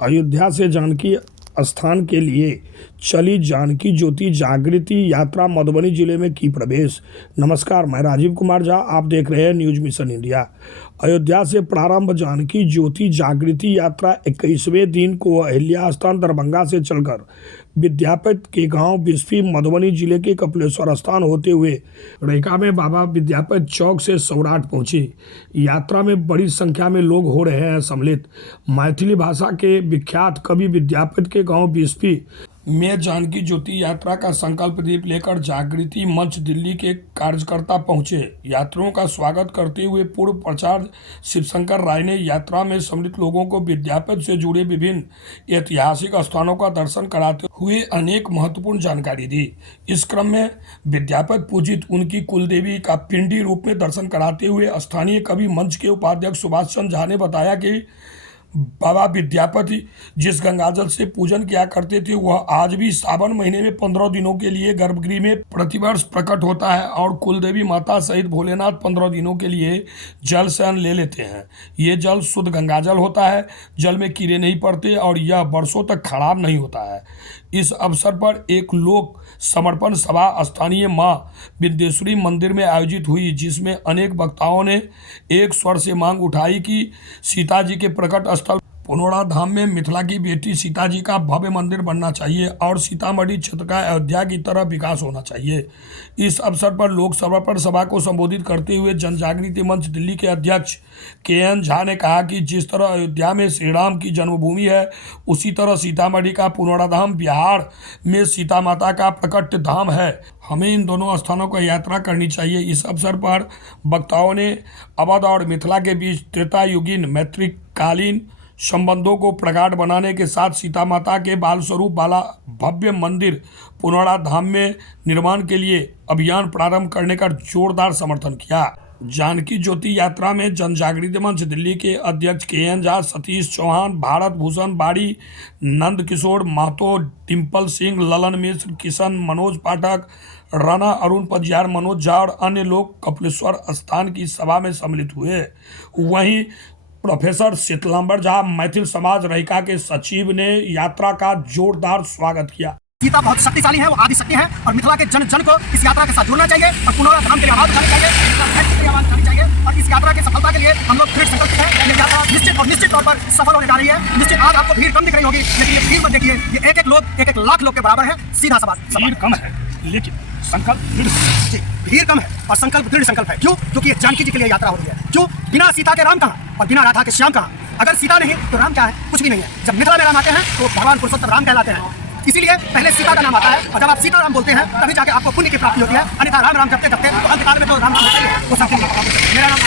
अयोध्या से जानकी स्थान के लिए चली जानकी ज्योति जागृति यात्रा मधुबनी जिले में की प्रवेश। नमस्कार, मैं राजीव कुमार झा, आप देख रहे हैं न्यूज मिशन इंडिया। अयोध्या से प्रारंभ जानकी ज्योति जागृति यात्रा 21वें दिन को अहिल्या स्थान दरभंगा से चलकर विद्यापति के गांव बिस्फी मधुबनी जिले के कपिलेश्वर स्थान होते हुए रैका में बाबा विद्यापति चौक से सौराठ पहुंची। यात्रा में बड़ी संख्या में लोग हो रहे हैं सम्मिलित। मैथिली भाषा के विख्यात कवि विद्यापति के गांव बिस्फी में जानकी ज्योति यात्रा का संकल्प दीप लेकर जागृति मंच दिल्ली के कार्यकर्ता पहुंचे। यात्रियों का स्वागत करते हुए पूर्व प्राचार्य शिवशंकर राय ने यात्रा में सम्मिलित लोगों को विद्यापति से जुड़े विभिन्न ऐतिहासिक स्थानों का दर्शन कराते हुए अनेक महत्वपूर्ण जानकारी दी। इस क्रम में विद्यापति पूजित उनकी कुलदेवी का पिंडी रूप में दर्शन कराते हुए स्थानीय कवि मंच के उपाध्यक्ष सुभाष चंद्र झा ने बताया कि बाबा विद्यापति जिस गंगाजल से पूजन किया करते थे वह आज भी सावन महीने में 15 दिनों के लिए गर्भगृह में प्रतिवर्ष प्रकट होता है और कुलदेवी माता सहित भोलेनाथ 15 दिनों के लिए जल शयन ले लेते हैं। ये जल शुद्ध गंगाजल होता है, जल में कीड़े नहीं पड़ते और यह वर्षों तक खराब नहीं होता है। इस अवसर पर एक लोक समर्पण सभा स्थानीय मां विद्येश्वरी मंदिर में आयोजित हुई, जिसमें अनेक वक्ताओं ने एक स्वर से मांग उठाई कि सीता जी के प्रकट स्थल पुनौरा धाम में मिथिला की बेटी सीता जी का भव्य मंदिर बनना चाहिए और सीतामढ़ी क्षेत्र का अयोध्या की तरह विकास होना चाहिए। इस अवसर पर लोक समर्पण सभा को संबोधित करते हुए जन जागृति मंच दिल्ली के अध्यक्ष के.एन. झा ने कहा कि जिस तरह अयोध्या में श्री राम की जन्मभूमि है, उसी तरह सीतामढ़ी का पुनौरा धाम बिहार में सीता माता का प्रकट धाम है। हमें इन दोनों स्थानों को यात्रा करनी चाहिए। इस अवसर पर वक्ताओं ने अवध और मिथिला के बीच त्रेता युगीन मैत्रिकालीन संबंधों को प्रगाढ़ बनाने के साथ सीता माता के बाल स्वरूप वाला भव्य मंदिर पुनौरा धाम में निर्माण के लिए अभियान प्रारंभ करने का जोरदार समर्थन किया। जानकी ज्योति यात्रा में जन जागृति मंच दिल्ली के अध्यक्ष के.एन. झा, सतीश चौहान, भारत भूषण बाड़ी, नंद किशोर महतो, डिम्पल सिंह, ललन मिश्र, किशन, मनोज पाठक, राणा अरुण पजियार, मनोज झा और अन्य लोग कपिलेश्वर स्थान की सभा में सम्मिलित हुए। वहीं प्रोफेसर शीतलांबर झा, मैथिल समाज रैका के सचिव ने यात्रा का जोरदार स्वागत किया। सीता बहुत शक्तिशाली है, वो आदि शक्ति है और मिथिला के जन जन को इस यात्रा के साथ जुड़ना चाहिए और पुनौरा धाम के लिए आवाज उठानी चाहिए और इस यात्रा की सफलता के लिए हम लोग दृढ़ संकल्पित हैं। ये यात्रा निश्चित तौर पर सफल होने जा रही है। निश्चित आज आपको भीड़ कम दिख रही होगी, लेकिन ये भीड़ मत देखिए, ये एक एक लाख लोग के बराबर है। सीधा सवाल, भीड़ कम है लेकिन संकल्प दृढ़। भीड़ कम है और संकल्प दृढ़ संकल्प है। क्यों? क्योंकि ये जानकी जी के लिए यात्रा हो रही है। क्यों? बिना सीता के राम कहाँ और बिना राधा के श्याम कहाँ? अगर सीता नहीं तो राम क्या है? कुछ भी नहीं है। जब मिथिला में राम आते हैं तो भगवान पुरुषोत्तम राम कहलाते हैं। इसीलिए पहले सीता का नाम आता है और जब आप सीता राम बोलते हैं तभी जाके आपको पुण्य की प्राप्ति होती है। अन्यथा राम राम करते करते तो अंतकाल में तो राम होता ही है, वो सब मेरा नाम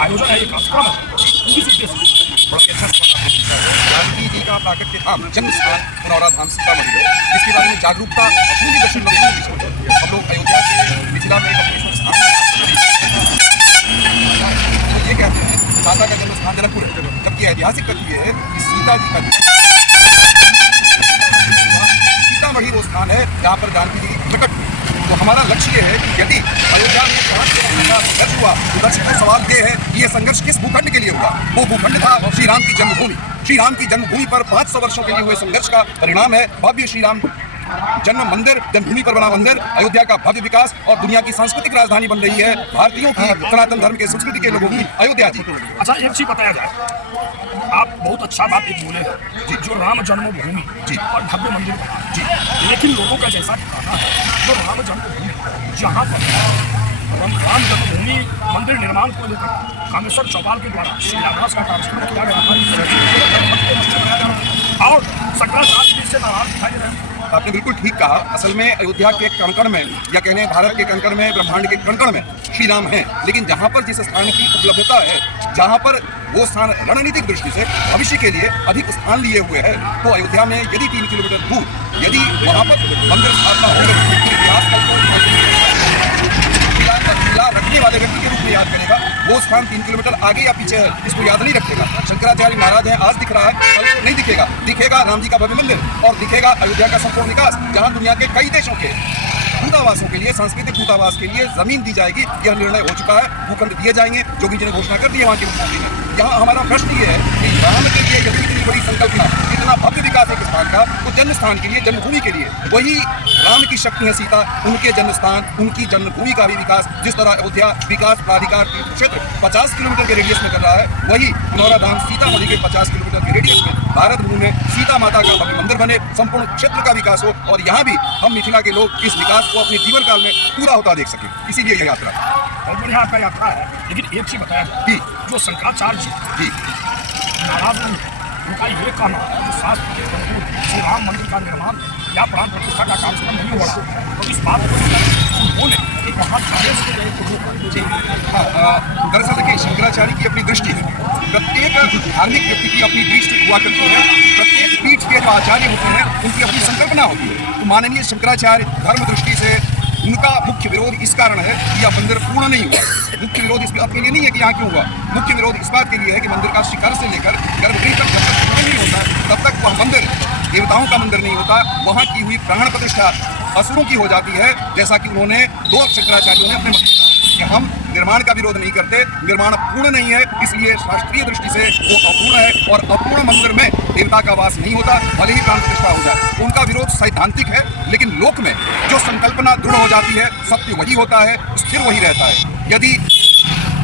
आयोजन है, ये कार्यक्रम जानकी जी का प्राकट्य धाम जन्म स्थान पुनौरा धाम सीतामढ़ी है, जिसके बारे में जागरूकता पूरी दक्षिण में हम लोग अयोध्या से मिथिला में कपिलेश्वर स्थान ये कहते हैं माता का जन्म स्थान जनकपुर है, जबकि ऐतिहासिक तथ्य ये है कि सीता जी का सीतामढ़ी वो स्थान है जहाँ पर जानकी जी प्रकट हुई। तो हमारा लक्ष्य ये है कि यदि अयोध्या में संघर्ष हुआ तो दर्शक का सवाल ये है कि ये संघर्ष किस भूखंड के लिए हुआ? वो भूखंड था श्री राम की जन्मभूमि। श्री राम की जन्मभूमि पर 500 वर्षों के लिए हुए संघर्ष का परिणाम है भव्य श्री राम जन्म मंदिर, जन्मभूमि पर बना मंदिर, अयोध्या का भव्य विकास और दुनिया की सांस्कृतिक राजधानी बन रही है भारतीयों की, सनातन धर्म के संस्कृति के लोगों की अयोध्या जी। अच्छा, एक चीज बताया जाए, आप बहुत अच्छा बात एक बोले जी, जो राम जन्मभूमि जी और भव्य मंदिर जी, लेकिन लोगों का जैसा कहना है जो राम जन्मभूमि जहाँ पर राम जन्मभूमि मंदिर निर्माण को लेकर कामेश्वर चौपाल के द्वारा शिलान्यास का कार्यक्रम किया गया और शंकराचार्य से नाराज दिखाई दे रहे हैं। आपने बिल्कुल ठीक कहा। असल में अयोध्या के कणकण में या कहने भारत के कणकण में, ब्रह्मांड के कणकण में श्री राम हैं, लेकिन जहाँ पर जिस स्थान की उपलब्धता है, जहाँ पर वो स्थान रणनीतिक दृष्टि से भविष्य के लिए अधिक स्थान लिए हुए है, तो अयोध्या में यदि 3 किलोमीटर दूर यदि वहाँ पर मंदिर स्थापना हो गई, इतिहास रखने वाले व्यक्ति के रूप में याद करेगा वो स्थान 3 किलोमीटर आगे या पीछे है, इसको याद नहीं रखेगा। शंकराचार्य नाराज है, आज दिख रहा है, कल को नहीं दिखेगा। दिखेगा राम जी का भव्य मंदिर और दिखेगा अयोध्या का संपूर्ण विकास, जहां दुनिया के कई देशों के दूतावासों के लिए, सांस्कृतिक दूतावास के लिए जमीन दी जाएगी। यह निर्णय हो चुका है, भूखंड दिए जाएंगे, जोगी जी ने घोषणा कर दी है वहाँ के मुख्यमंत्री ने। यहाँ हमारा प्रश्न ये है कि राम के लिए यदि इतनी बड़ी संकल्पना, इतना भव्य विकास एक स्थान का, तो जन्म स्थान के लिए, जन्मभूमि के लिए वही राम की शक्ति है सीता, उनके जन्म स्थान, उनकी जन्मभूमि का भी विकास, जिस तरह अयोध्या विकास प्राधिकार तीर्थ क्षेत्र 50 किलोमीटर के रेडियस में कर रहा है, वही पुनौरा धाम सीतामढ़ी के 50 किलोमीटर के रेडियस में भारत भूमि में सीता माता का भव्य मंदिर बने, संपूर्ण क्षेत्र का विकास हो और यहाँ भी हम मिथिला के लोग इस विकास को अपने जीवन काल में पूरा होता देख सके। इसीलिए यह यात्रा बहुत बढ़िया आपका यात्रा है। लेकिन एक चीज बताया जाए, जो शंकराचार्य जी नाराज नहीं है, उनका ये कहना है कि शास्त्र के अनुकूल श्री राम मंदिर का निर्माण या प्राण प्रतिष्ठा का कार्यक्रम नहीं हुआ, तो इस बात को उन्होंने एक वहाँ दरअसल देखिए, शंकराचार्य की अपनी दृष्टि है, प्रत्येक धार्मिक व्यक्ति की अपनी दृष्टि हुआ करती है, प्रत्येक पीठ के जो आचार्य होते हैं उनकी अपनी संकल्पना होती है। तो माननीय शंकराचार्य धर्म दृष्टि से उनका मुख्य विरोध इस कारण है कि यह मंदिर पूर्ण नहीं हुआ। मुख्य विरोध इस बात के लिए नहीं है कि यहाँ क्यों हुआ, मुख्य विरोध इस बात के लिए है कि मंदिर का शिखर से लेकर गर्भगृह तक जब तक पूर्ण नहीं होता तब तक वह मंदिर देवताओं का मंदिर नहीं होता। वहाँ की हुई प्राण प्रतिष्ठा असुरों की हो जाती है, जैसा कि उन्होंने दो शंकराचार्यों ने अपने मत में कहा कि हम निर्माण का विरोध नहीं करते, निर्माण पूर्ण नहीं है, इसलिए शास्त्रीय दृष्टि से वो अपूर्ण है और अपूर्ण मंदिर में देवता का वास नहीं होता, भले ही प्राण प्रतिष्ठा हो जाए। उनका विरोध सैद्धांतिक है, लेकिन लोक में जो संकल्पना दृढ़ हो जाती है, सत्य वही होता है, स्थिर वही रहता है। यदि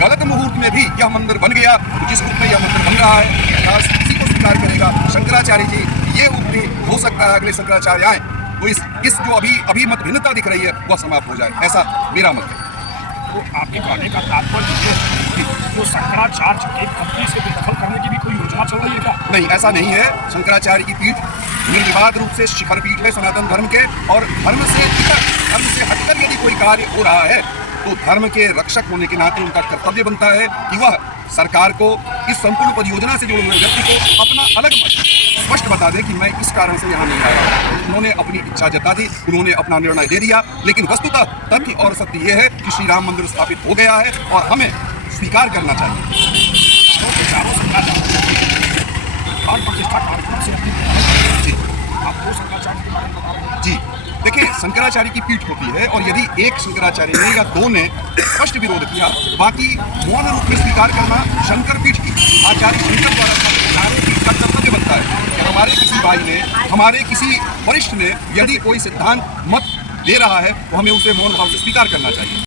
गलत मुहूर्त में भी यह मंदिर बन गया, तो जिस रूप में यह मंदिर बन रहा है, इतिहास इसी को स्वीकार करेगा। शंकराचार्य जी ये उक्ति हो सकता है अगले शंकराचार्य आए तो इस जो अभी मत भिन्नता दिख रही है वह समाप्त हो जाए, ऐसा मेरा मत है। तो आपके कहने का तात्पर्य ये है कि जो शंकराचार्य एक कंपनी से बेदखल करने की भी कोई योजना चल रही है क्या? नहीं, ऐसा नहीं है। शंकराचार्य की पीठ निर्विवाद रूप से शिखर पीठ है सनातन धर्म के, और धर्म से हटकर यदि कोई कार्य हो रहा है तो धर्म के रक्षक होने के नाते उनका कर्तव्य बनता है कि वह सरकार को इस संपूर्ण परियोजना से जुड़े हुए व्यक्ति को अपना अलग मत स्पष्ट बता दे कि मैं इस कारण से यहाँ नहीं आया। उन्होंने अपनी इच्छा जता दी, उन्होंने अपना निर्णय दे दिया, लेकिन वस्तुतः तथ्य और सत्य ये है कि श्री राम मंदिर स्थापित हो गया है और हमें स्वीकार करना चाहिए। जी देखिए, शंकराचार्य की पीठ होती है और यदि एक शंकराचार्य ने या दो ने स्पष्ट विरोध किया, बाकी मौन रूप में स्वीकार करना शंकर पीठ की आचार्य शंकर द्वारा का कर्तव्य बनता है कि हमारे किसी भाई ने, हमारे किसी वरिष्ठ ने यदि कोई सिद्धांत मत दे रहा है तो हमें उसे मौन भाव से स्वीकार करना चाहिए।